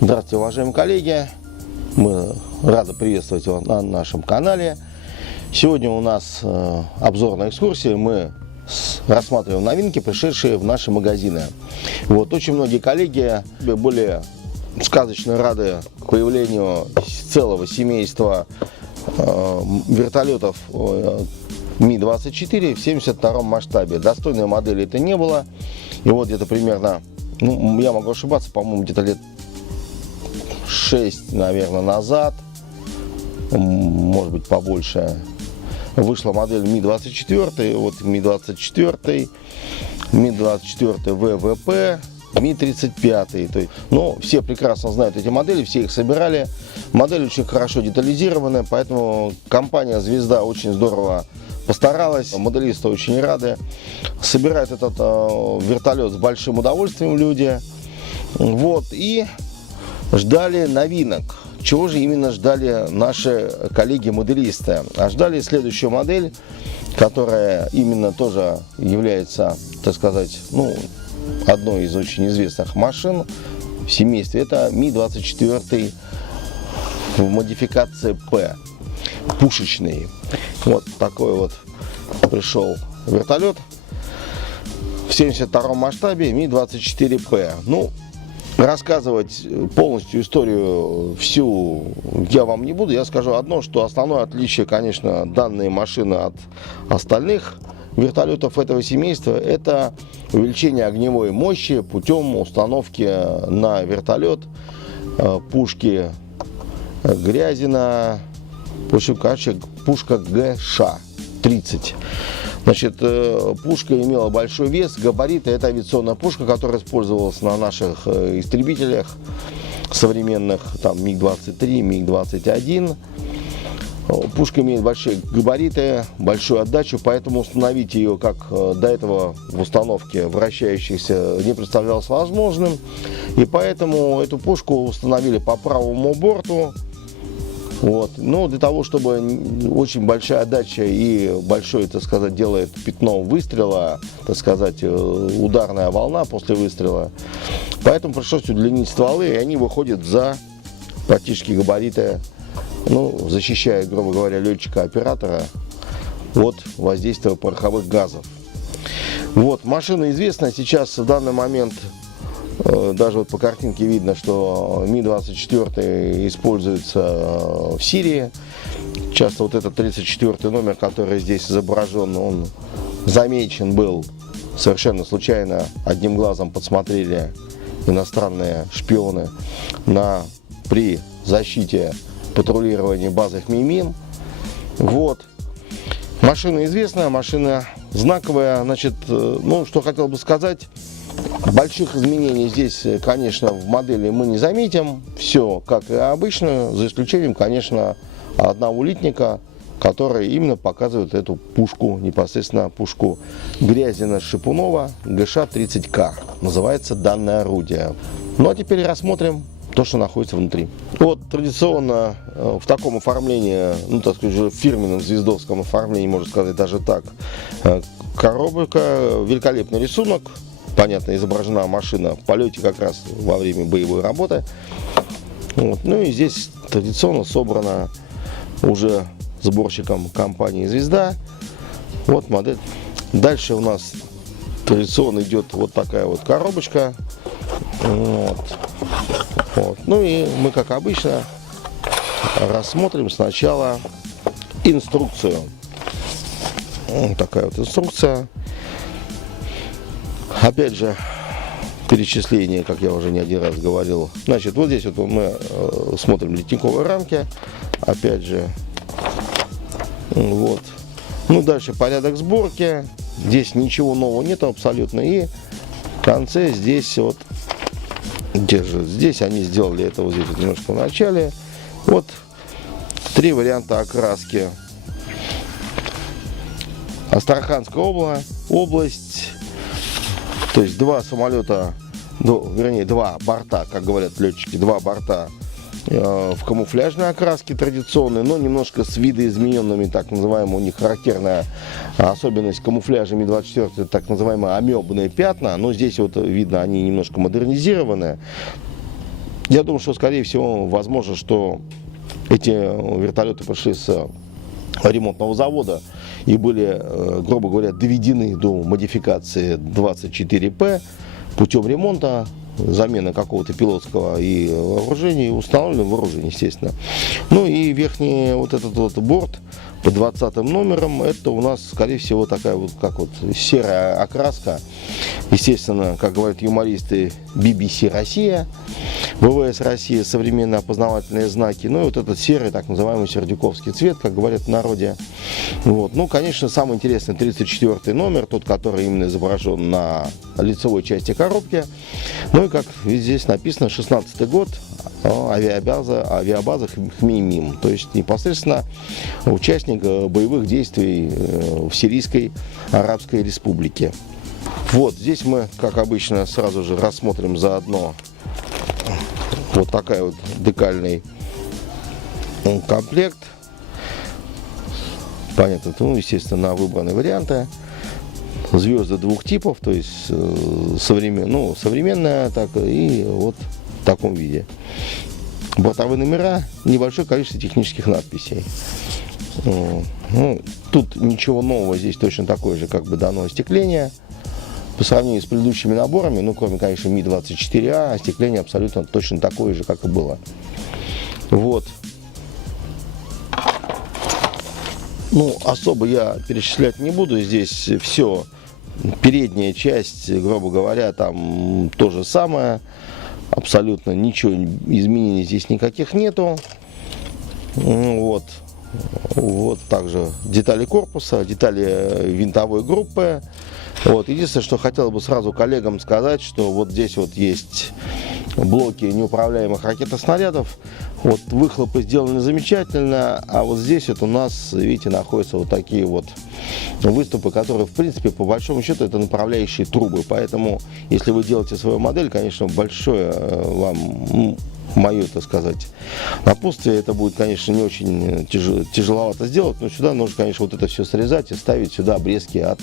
Здравствуйте, уважаемые коллеги! Мы рады приветствовать вас на нашем канале. Сегодня у нас обзорная экскурсия. Мы рассматриваем новинки, пришедшие в наши магазины. Очень многие коллеги были сказочно рады появлению целого семейства вертолетов Ми-24 в 72 масштабе. Достойной модели это не было. И вот где-то примерно, я могу ошибаться, по-моему, где-то лет 6, наверное, назад, может быть побольше, вышла модель Ми-24, вот Ми-24, Ми-24 ВВП, Ми-35. То есть, все прекрасно знают эти модели, все их собирали. Модель очень хорошо детализированная, поэтому компания «Звезда» очень здорово постаралась, моделисты очень рады. Собирают этот вертолет с большим удовольствием люди. И ждали новинок. Чего же именно ждали наши коллеги-моделисты? А ждали следующую модель, которая именно тоже является, так сказать, одной из очень известных машин в семействе. Это Ми-24 в модификации П, пушечный. Вот такой вот пришел вертолет в 72 масштабе Ми-24П. Рассказывать полностью историю всю я вам не буду. Я скажу одно, что основное отличие, конечно, данной машины от остальных вертолетов этого семейства — это увеличение огневой мощи путем установки на вертолет пушки Грязина, пушка ГШ-30. Пушка имела большой вес, габариты. Это авиационная пушка, которая использовалась на наших истребителях современных, МиГ-23, МиГ-21. Пушка имеет большие габариты, большую отдачу, поэтому установить ее, как до этого в установке вращающихся, не представлялось возможным. И поэтому эту пушку установили по правому борту. Для того, чтобы очень большая отдача и большое, так сказать, делает пятно выстрела, так сказать, ударная волна после выстрела. Поэтому пришлось удлинить стволы, и они выходят за практически габариты, защищая, грубо говоря, летчика-оператора от воздействия пороховых газов. Машина известна. Сейчас в данный момент даже по картинке видно, что Ми-24 используется в Сирии. Часто этот 34 номер, который здесь изображен, он замечен был совершенно случайно. Одним глазом подсмотрели иностранные шпионы при защите патрулирования базы Мимим. Машина известная, машина знаковая. Что хотел бы сказать. Больших изменений здесь, конечно, в модели мы не заметим. Все как и обычно, за исключением, конечно, одного литника, который именно показывает эту пушку, непосредственно пушку Грязина-Шипунова ГШ-30К. Называется данное орудие. А теперь рассмотрим то, что находится внутри. Традиционно в таком оформлении, так сказать, в фирменном звездовском оформлении, можно сказать даже так, коробка, великолепный рисунок. Понятно, изображена машина в полете как раз во время боевой работы. И здесь традиционно собрана уже сборщиком компании «Звезда». Модель. Дальше у нас традиционно идет вот такая коробочка. И мы, как обычно, рассмотрим сначала инструкцию. Такая инструкция. Опять же, перечисление, как я уже не один раз говорил. Здесь мы смотрим литниковые рамки. Опять же, дальше порядок сборки. Здесь ничего нового нет абсолютно. И в конце здесь здесь они сделали это здесь немножко в начале. 3 варианта окраски. Астраханская область. То есть 2 самолета, вернее 2 борта, как говорят летчики, 2 борта в камуфляжной окраске традиционной, но немножко с видоизмененными, так называемые, у них характерная особенность камуфляжа Ми-24, это так называемые амебные пятна, но здесь вот видно, они немножко модернизированы. Я думаю, что, скорее всего, возможно, что эти вертолеты пришли с ремонтного завода и были, грубо говоря, доведены до модификации 24П путем ремонта, замены какого-то пилотского и вооружения, и установлены вооружение, естественно. Ну и верхний вот этот вот борт по 20 номерам, это у нас, скорее всего, такая вот, как вот серая окраска. Естественно, как говорят юмористы, BBC Россия, ВВС Россия, современные опознавательные знаки. Ну и вот этот серый, так называемый сердюковский цвет, как говорят в народе. Вот. Ну, конечно, самый интересный 34 номер, тот, который именно изображен на лицевой части коробки. Ну и как здесь написано, 16-й год, авиабаза Хмеймим, то есть непосредственно участник боевых действий в Сирийской Арабской Республике. Вот здесь мы, как обычно, сразу же рассмотрим заодно вот такая вот декальный комплект. Понятно, ну, естественно, на выбранные варианты. Звезды двух типов, то есть современная, так и вот в таком виде. Бортовые номера, небольшое количество технических надписей. Ну, тут ничего нового, здесь точно такое же, как бы дано остекление. По сравнению с предыдущими наборами, ну, кроме, конечно, Ми-24А, остекление абсолютно точно такое же, как и было. Вот. Ну, особо я перечислять не буду, здесь все. Передняя часть, грубо говоря, там то же самое. Абсолютно ничего, изменений здесь никаких нету. Вот. Вот также детали корпуса, детали винтовой группы. Вот. Единственное, что хотел бы сразу коллегам сказать, что вот здесь вот есть блоки неуправляемых ракетоснарядов. Вот выхлопы сделаны замечательно, а вот здесь вот у нас, видите, находятся вот такие вот выступы, которые, в принципе, по большому счету, это направляющие трубы. Поэтому, если вы делаете свою модель, конечно, большое вам мое, так сказать, напутствие. Это будет, конечно, не очень тяжеловато сделать, но сюда нужно, конечно, вот это все срезать и ставить сюда обрезки от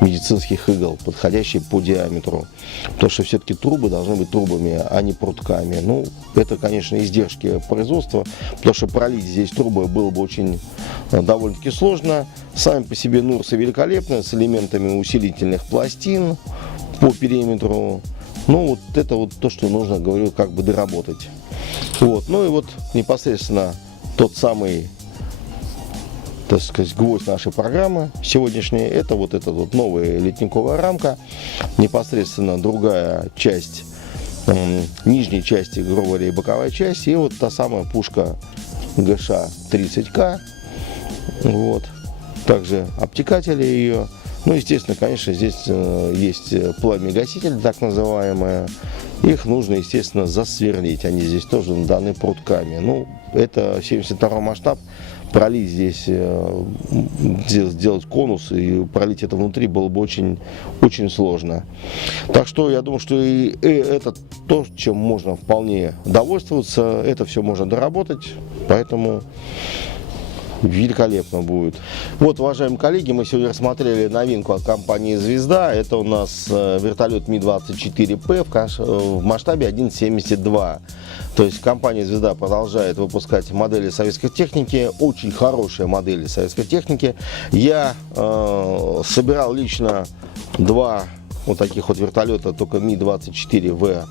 медицинских игл, подходящие по диаметру. Потому что все-таки трубы должны быть трубами, а не прутками. Ну, это, конечно, издержки производства, потому что пролить здесь трубы было бы очень довольно-таки сложно. Сами по себе Нурсы великолепны, с элементами усилительных пластин по периметру. Ну, вот это вот то, что нужно, говорю, как бы доработать. Вот. Ну и вот непосредственно тот самый, так сказать, гвоздь нашей программы сегодняшней, это вот эта вот новая литниковая рамка, непосредственно другая часть, нижней части, грубо говоря, и боковая часть, и вот та самая пушка ГШ-30К, вот, также обтекатели ее. Ну, естественно, конечно, здесь есть пламя-гасители, так называемые. Их нужно, естественно, засверлить. Они здесь тоже даны прутками. Ну, это 72 масштаб. Пролить здесь, сделать конус и пролить это внутри было бы очень, очень сложно. Так что я думаю, что и это то, чем можно вполне довольствоваться. Это все можно доработать. Поэтому великолепно будет. Вот, уважаемые коллеги, мы сегодня рассмотрели новинку от компании «Звезда». Это у нас вертолет Ми-24П в масштабе 1,72. То есть компания «Звезда» продолжает выпускать модели советской техники. Очень хорошие модели советской техники. Я собирал лично два вот таких вот вертолета, только Ми-24В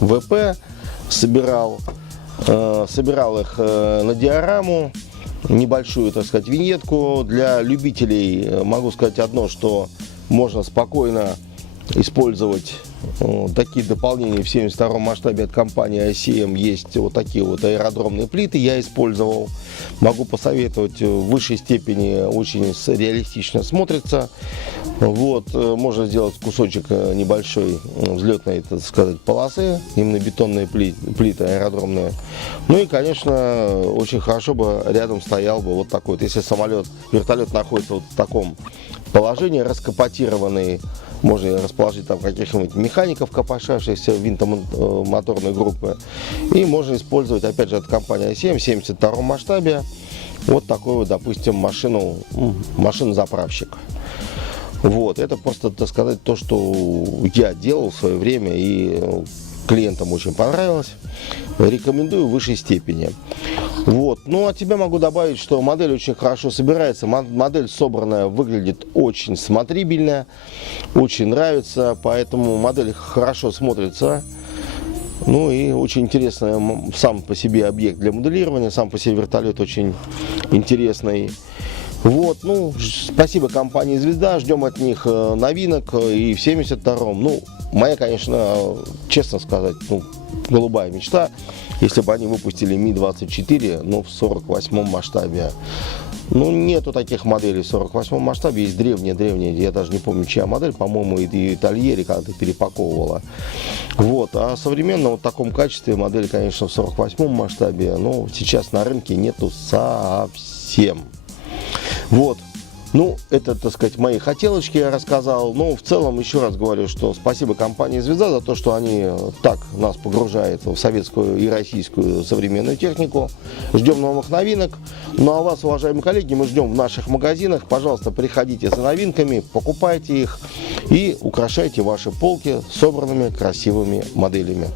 ВП. Собирал их на диораму, небольшую, так сказать, виньетку. Для любителей могу сказать одно, что можно спокойно использовать такие дополнения в 72 масштабе от компании ICM. Есть вот такие вот аэродромные плиты, я использовал. Могу посоветовать, в высшей степени очень реалистично смотрится. Вот, можно сделать кусочек небольшой взлетной, так сказать, полосы, именно бетонные плиты аэродромные. Ну и, конечно, очень хорошо бы рядом стоял бы вот такой вот, если вертолет находится вот в таком положении, раскапотированный, можно расположить там каких-нибудь механиков, копошащихся винтомоторной группы. И можно использовать, опять же, от компании ICM в 72 масштабе вот такой вот, допустим, машину-заправщик. Вот, это просто, так сказать, то, что я делал в свое время, и клиентам очень понравилось. Рекомендую в высшей степени. Вот. Ну, от тебя могу добавить, что модель очень хорошо собирается. Модель собранная выглядит очень смотрибельная, очень нравится, поэтому модель хорошо смотрится. Ну и очень интересный сам по себе объект для моделирования, сам по себе вертолет очень интересный. Вот, ну, спасибо компании «Звезда», ждем от них новинок и в 72-м. Ну, моя, конечно, честно сказать, ну, голубая мечта, если бы они выпустили Ми-24, ну, в 48-м масштабе. Ну, нету таких моделей в 48-м масштабе, есть древние, я даже не помню, чья модель, по-моему, и Итальери когда-то перепаковывала. Вот, а современно вот в таком качестве модели, конечно, в 48-м масштабе, ну, сейчас на рынке нету совсем. Вот. Ну, это, так сказать, мои хотелочки я рассказал. Но в целом, еще раз говорю, что спасибо компании «Звезда» за то, что они так нас погружают в советскую и российскую современную технику. Ждем новых новинок. Ну, а вас, уважаемые коллеги, мы ждем в наших магазинах. Пожалуйста, приходите за новинками, покупайте их и украшайте ваши полки собранными красивыми моделями.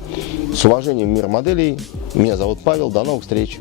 С уважением, мир моделей. Меня зовут Павел. До новых встреч.